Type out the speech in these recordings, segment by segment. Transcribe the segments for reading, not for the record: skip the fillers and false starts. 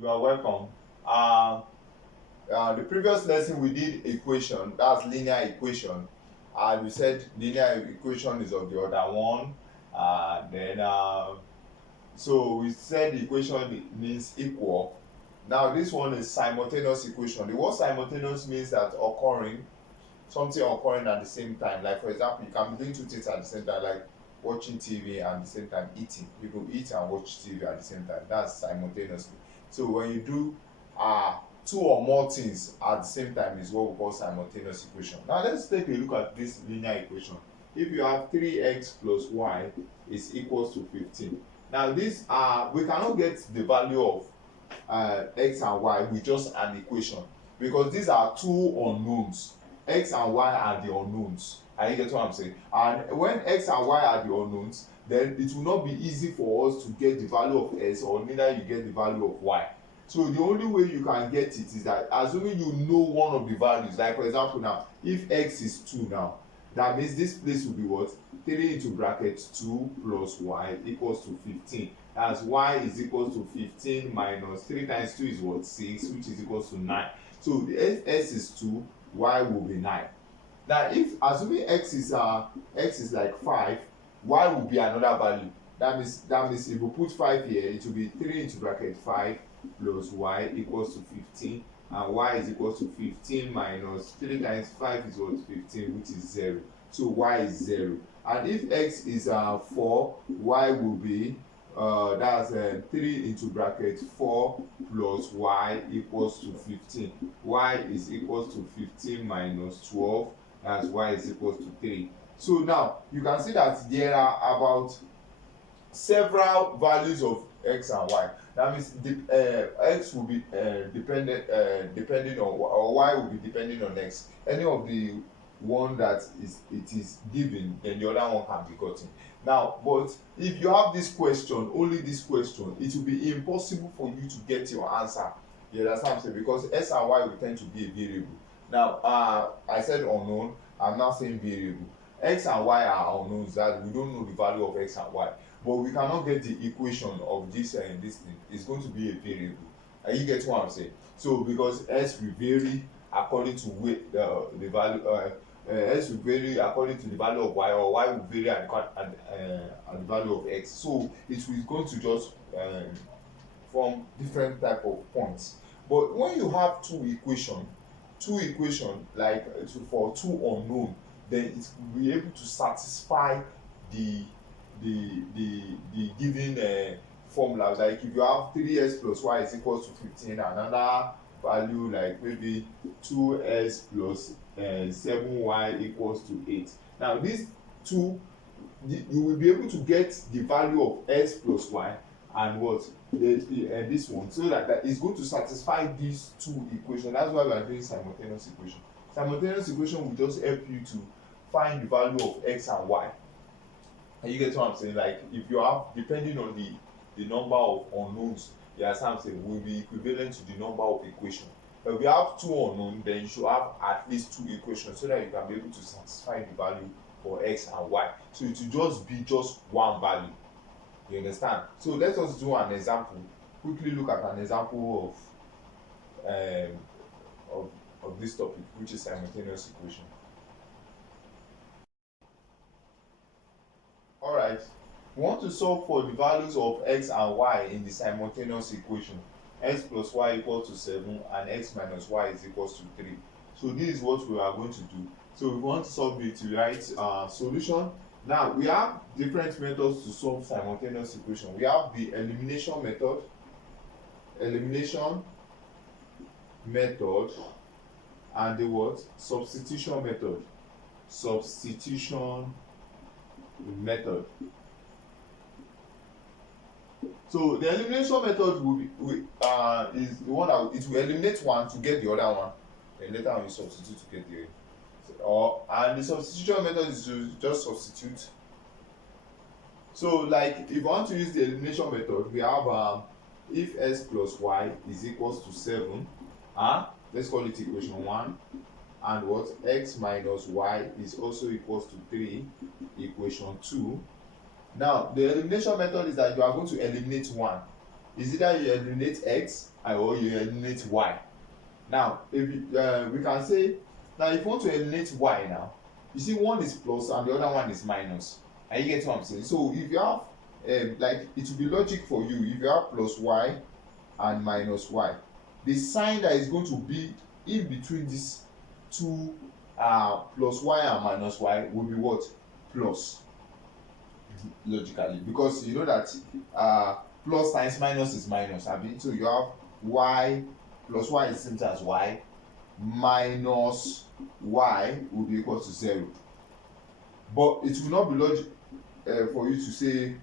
You are welcome. The previous lesson we did equation, that's linear equation, and we said linear equation is of the order one. Then so we said the equation means equal. Now this one is simultaneous equation. The word simultaneous means that something occurring at the same time. Like for example, you can be doing two things at the same time, like watching TV and at the same time eating. You can eat and watch TV at the same time. That's simultaneously. So when you do two or more things at the same time is what we call simultaneous equation. Now let's take a look at this linear equation. If you have 3x plus y is equals to 15. Now this we cannot get the value of x and y with just an equation, because these are two unknowns. X and y are the unknowns. Are you get what I'm saying? And when x and y are the unknowns, then it will not be easy for us to get the value of x, or neither you get the value of y. So the only way you can get it is that assuming you know one of the values. Like for example, now if x is 2 now, that means this place will be what? 3 into bracket 2 plus y equals to 15. As y is equals to 15 minus 3 times 2 is what? 6, which is equals to 9. So the s is 2, y will be 9. Now if assuming x is like 5, y will be another value. That means if we put 5 here, it will be 3 into bracket 5 plus y equals to 15, and y is equals to 15 minus 3 times 5 is what? 15, which is 0. So y is 0. And if x is 4, y will be that's 3 into bracket 4 plus y equals to 15. Y is equals to 15 minus 12, that's y is equals to 3. So now you can see that there are about several values of x and y. That means x will be depending on, or y will be depending on x. Any of the one that it is given, then the other one can be gotten. Now, but if you have this question, only this question, it will be impossible for you to get your answer. You understand what I'm saying? Because x and y will tend to be a variable. Now, I said unknown. I'm now saying variable. X and y are unknowns, that we don't know the value of x and y. But we cannot get the equation of this this thing. It's going to be a variable. And you get what I'm saying? So because s will vary according to the value, s will vary according to the value of y, or y will vary at the value of x. So it is going to just form different type of points. But when you have two equation like for two unknown, then it will be able to satisfy the given formulas. Like if you have 3x plus y is equals to 15, another value like maybe 2x plus 7y equals to 8. Now these two, you will be able to get the value of x plus y and what this one, so that is going to satisfy these two equations. That's why we are doing simultaneous equation. Simultaneous equation will just help you to find the value of x and y. And you get what I'm saying? Like if you have, depending on the number of unknowns, yeah, something will be equivalent to the number of equations. But if you have two unknowns, then you should have at least two equations, so that you can be able to satisfy the value for x and y. So it will just be just one value. You understand? So let us do an example. Quickly look at an example of this topic, which is simultaneous equation. Alright, we want to solve for the values of x and y in the simultaneous equation. X plus y equals to 7 and x minus y is equals to 3. So this is what we are going to do. So we want to solve it to write solution. Now we have different methods to solve simultaneous equation. We have the elimination method, and the what? Substitution method. So the elimination method is the one that it will eliminate one to get the other one, and later on you substitute to get the and the substitution method is to just substitute. So like if you want to use the elimination method, we have if x plus y is equals to 7, let's call it equation 1, and what? X minus y is also equals to 3, equation 2. Now the elimination method is that you are going to eliminate one. is either you eliminate x or you eliminate y. Now if we can say, now if you want to eliminate y now, you see one is plus and the other one is minus. Are you getting what I'm saying? So if you have like, it will be logic for you if you have plus y and minus y, the sign that is going to be in between these two plus y and minus y will be what? Plus, logically, because you know that plus times minus is minus. I mean, so you have y plus y is the same as y minus y will be equal to 0. But it will not be logic for you to say,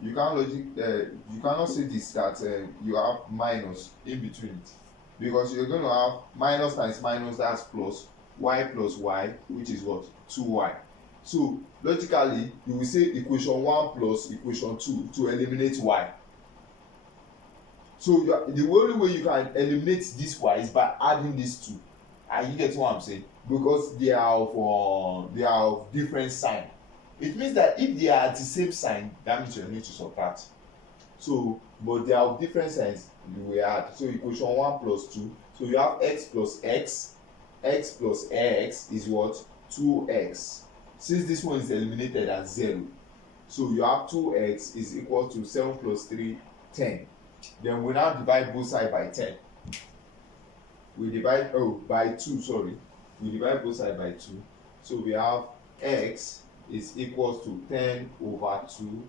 you cannot say this, that you have minus in between it, because you're going to have minus times minus, that's plus y plus y, which is what? 2y. So logically you will say equation 1 plus equation 2 to eliminate y. So the only way you can eliminate this y is by adding these two. Are you getting what I'm saying? Because they are of different sign. It means that if they are the same sign, that means you need to subtract. So, but they are of different signs, you will add. So equation 1 plus 2. So you have x plus x. X plus x is what? 2x. Since this one is eliminated as 0, so you have 2x is equal to 7 plus 3, 10. Then we now divide both sides by 10. We divide by 2, sorry. We divide both sides by 2. So we have x is equals to 10 over 2,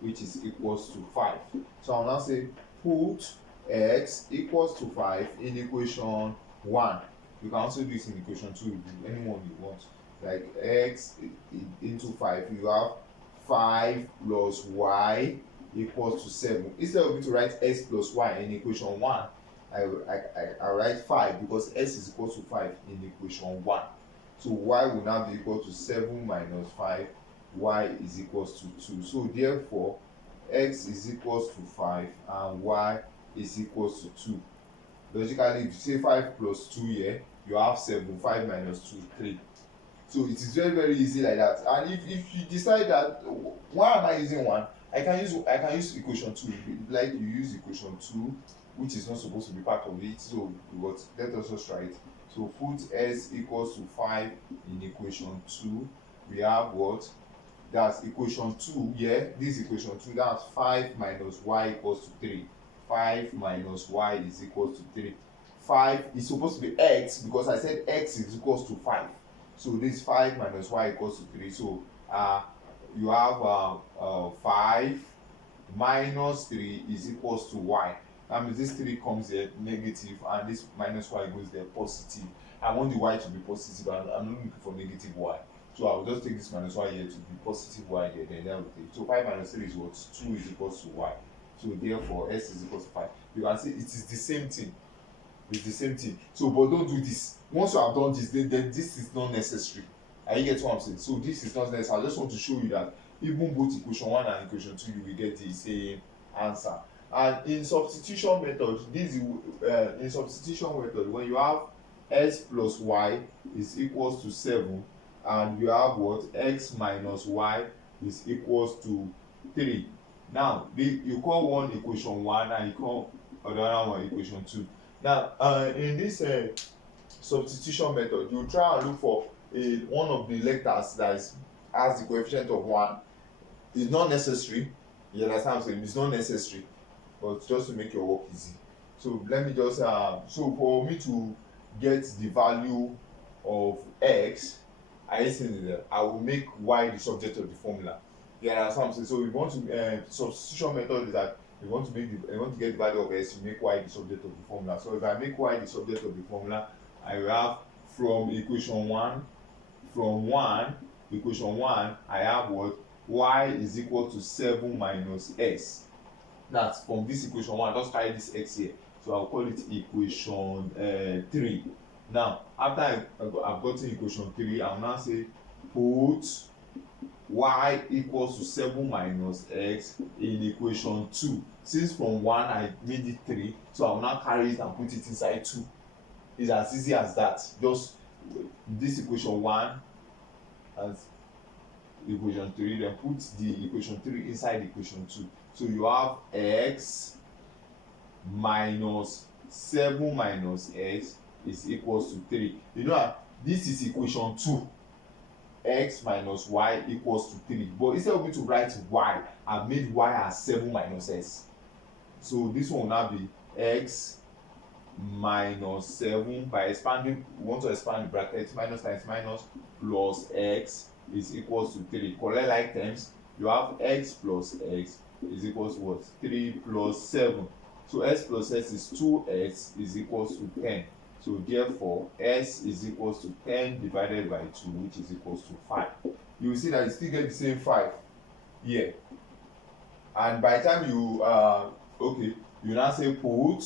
which is equals to 5. So I'll now say put x equals to 5 in equation 1. You can also do this in equation 2, anyone you want. Like x into 5, you have 5 plus y equals to 7. Instead of me to write x plus y in equation 1, I write 5, because s is equal to 5 in equation 1. So y will now be equal to 7 minus 5, y is equals to 2. So therefore x is equals to 5 and y is equals to 2. Logically, if you say 5 plus 2 here, you have 7. 5 minus 2, 3. So it is very, very easy like that. And if you decide that, why am I using 1? I can use equation 2. Like, you use equation 2, which is not supposed to be part of it. So but let us just try it. So put s equals to 5 in equation 2. We have what? That's equation 2. Yeah, this equation 2, that's 5 minus y equals to 3. 5 minus y is equals to 3. 5 is supposed to be x, because I said x is equals to 5. So this 5 minus y equals to 3. So you have 5 minus 3 is equals to y. That means this 3 comes here negative, and this minus y goes there positive. I want the y to be positive, and I'm not looking for negative y. So I will just take this minus y here to be positive y there, then that will take. So 5 minus 3 is what? 2 is equals to y. So therefore s is equals to 5. You can see it is the same thing. It's the same thing. So but don't do this. Once you have done this, then this is not necessary. Are you getting what I'm saying? So this is not necessary. I just want to show you that even both equation 1 and equation 2, you will get the same answer. And in substitution method, in substitution method, when you have s plus y is equals to 7, and you have what? X minus y is equals to 3. Now you call one equation 1 and you call another one equation 2. Now in this substitution method, you try and look for one of the letters that has the coefficient of 1. It's not necessary. You understand what I'm saying? It's not necessary, but just to make your work easy. So let me just so for me to get the value of x, I will make y the subject of the formula. You understand what I'm saying? So we want to substitution method is that you want to get the value of s, you make y the subject of the formula. So if I make y the subject of the formula, I will have from equation 1, equation 1, I have what? Y is equal to 7 minus s. That's from this equation 1. Just carry this x here. So I'll call it equation 3. Now, after I've gotten equation 3, I'll now say put y equals to 7 minus x in equation 2. Since from 1 I made it 3, so I'll now carry it and put it inside 2. It's as easy as that. Just this equation 1 and equation 3, then put the equation 3 inside equation 2. So you have x minus 7 minus x is equals to 3. You know, this is equation 2. X minus y equals to 3. But instead of me to write y, I made y as 7 minus s. So this one will now be x minus 7 by expanding. We want to expand the bracket. Minus times minus plus x is equals to 3. Collect like terms. You have x plus x is equals to what? 3 plus 7. So s plus s is 2x is equals to 10. So therefore s is equals to 10 divided by 2, which is equals to 5. You will see that you still get the same 5 here. And by the time you you now say put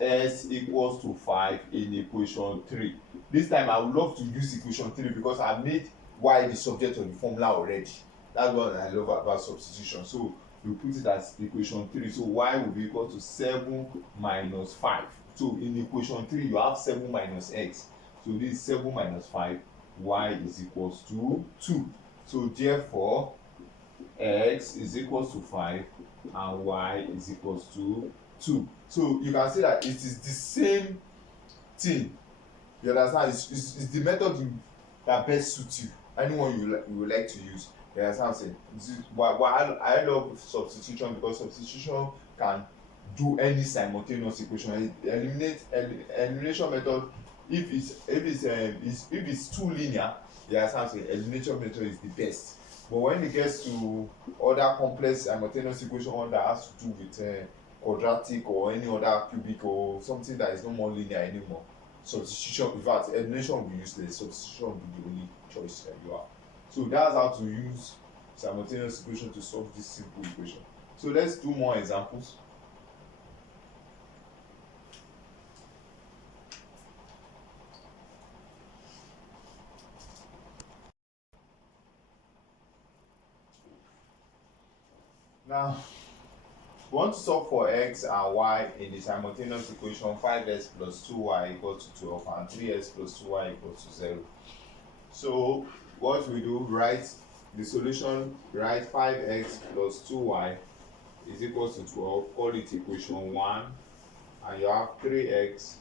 s equals to 5 in equation 3. This time I would love to use equation 3 because I made y the subject of the formula already. That's what I love about substitution. So you put it as equation 3. So y will be equal to 7 minus 5. So in equation 3 you have 7 minus x. So this is 7 minus 5. Y is equals to 2. So therefore x is equals to 5 and y is equals to 2. So you can see that it is the same thing. You understand? It's the method that best suits you. Anyone you would like to use. You understand what I'm saying? This is why I love substitution, because substitution can do any simultaneous equation. Elimination method, if it's too linear, you understand what I'm saying? Elimination method is the best. But when it gets to other complex simultaneous equation that has to do with quadratic or any other cubic or something that is no more linear anymore, substitution, in fact, elimination will be useless. Substitution will be the only choice that you have. So that's how to use simultaneous equation to solve this simple equation. So let's do more examples. Now, we want to solve for x and y in the simultaneous equation 5x plus 2y equals to 12 and 3x plus 2y equals to 0. So what we do, write the solution, write 5x plus 2y is equals to 12, call it equation 1, and you have 3x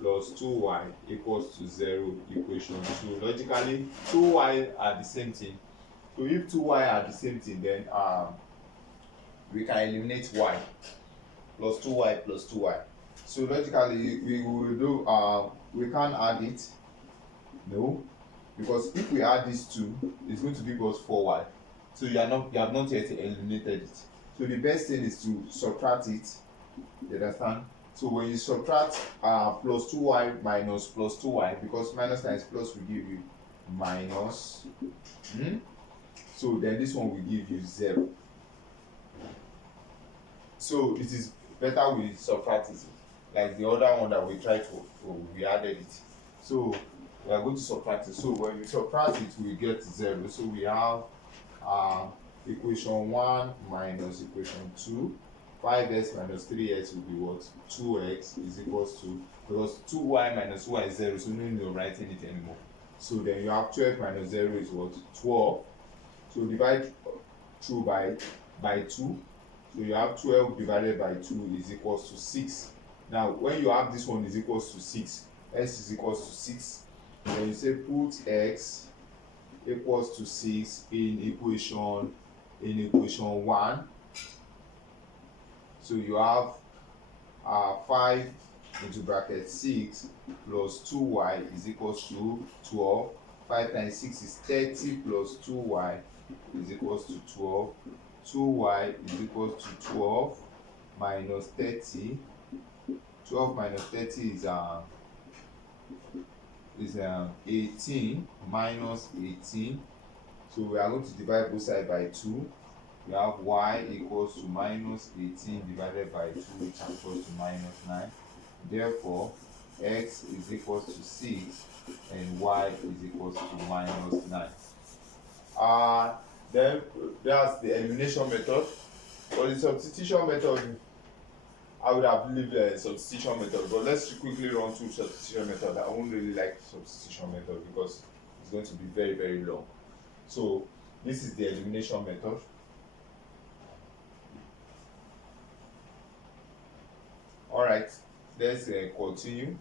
plus 2y equals to 0, equation 2. Logically, 2y are the same thing. So if 2y are the same thing, then we can eliminate y plus 2y plus 2y. So logically, we will do, we can't add it. No. Because if we add these two, it's going to give us 4y. So you have not yet eliminated it. So the best thing is to subtract it. You understand? So when you subtract plus 2y minus plus 2y, because minus times plus will give you minus. So then this one will give you 0. So it is better we subtract it, like the other one that we tried to, we added it. So we are going to subtract it. So when we subtract it, we get 0. So we have equation 1 minus equation 2. 5x minus 3x will be what? 2x is equals to, because 2y minus y is 0, so no need of writing it anymore. So then you have 12 minus 0 is what? 12. So divide through by 2. So you have 12 divided by 2 is equals to 6. Now when you have this one is equals to 6, s is equals to 6, then you say put x equals to 6 in equation 1. So you have 5 into bracket 6 plus 2y is equals to 12. 5 times 6 is 30 plus 2y is equals to 12. 2y is equals to 12 minus 30. 12 minus 30 is 18 minus 18. So we are going to divide both sides by 2. We have y equals to minus 18 divided by 2, which is equals to minus 9. Therefore, x is equals to 6 and y is equals to minus 9. Then that's the elimination method. For the substitution method, I would have leave the substitution method, but let's quickly run through substitution method. I won't really like substitution method because it's going to be very, very long. So this is the elimination method. right, let's continue.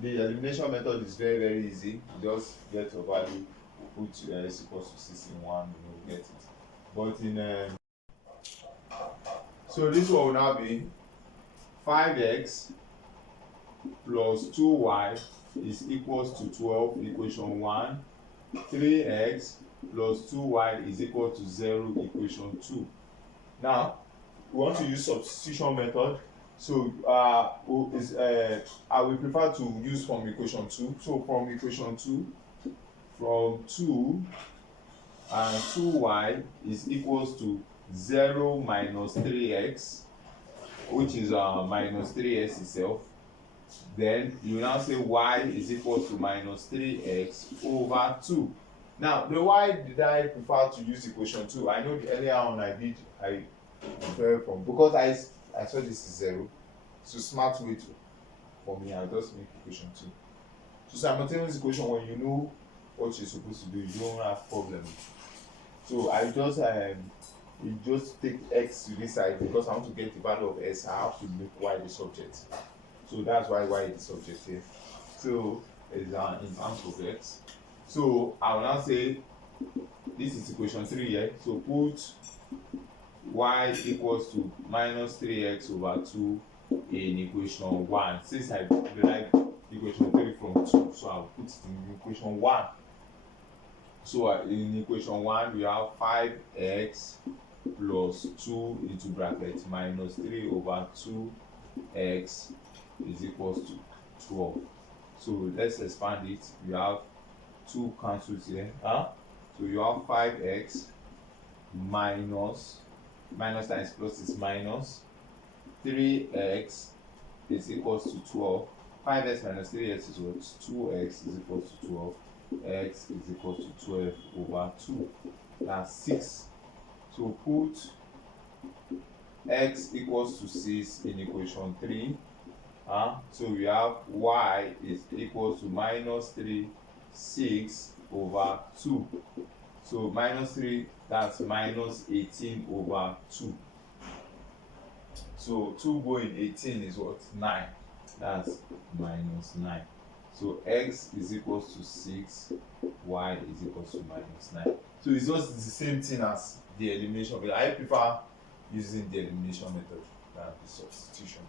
The elimination method is very, very easy. You just get your value, put s equals to 6 in 1, you get it. But in so this one will now be 5x plus 2y is equals to 12, equation 1. 3x plus 2y is equal to 0, equation 2. Now we want to use substitution method. So I will prefer to use from equation 2. So from equation 2, from 2 and 2y is equals to 0 minus 3x, which is minus 3x itself. Then you now say y is equal to minus 3x over 2. Now, the why did I prefer to use equation 2? I know earlier on I prefer from, because I saw this is 0. So smart way to, for me, I'll just make equation 2. So simultaneous equation, when you know what you're supposed to do, you don't have problem. So I just you just take x to this side, because I want to get the value of s, I have to make y the subject. So that's why y is the subject here. So it's in terms of x. So I will now say this is equation 3 here. So put y equals to minus 3x over 2 in equation 1. Since I like equation 3 from 2, so I'll put it in equation 1. So in equation 1, we have 5x plus 2 into bracket minus 3 over 2x is equals to 12. So let's expand it. You have 2 cancels here. So you have 5x minus times plus is minus 3x is equals to 12. 5x minus 3x is what? 2x is equals to 12. X is equals to 12 over 2. That's 6. So put x equals to 6 in equation 3. So we have y is equals to minus 3, 6 over 2. So minus 3, that's minus 18 over 2. So 2 going 18 is what? 9. That's minus 9. So x is equals to 6, y is equals to minus 9. So it's just the same thing as the elimination, but I prefer using the elimination method than the substitution.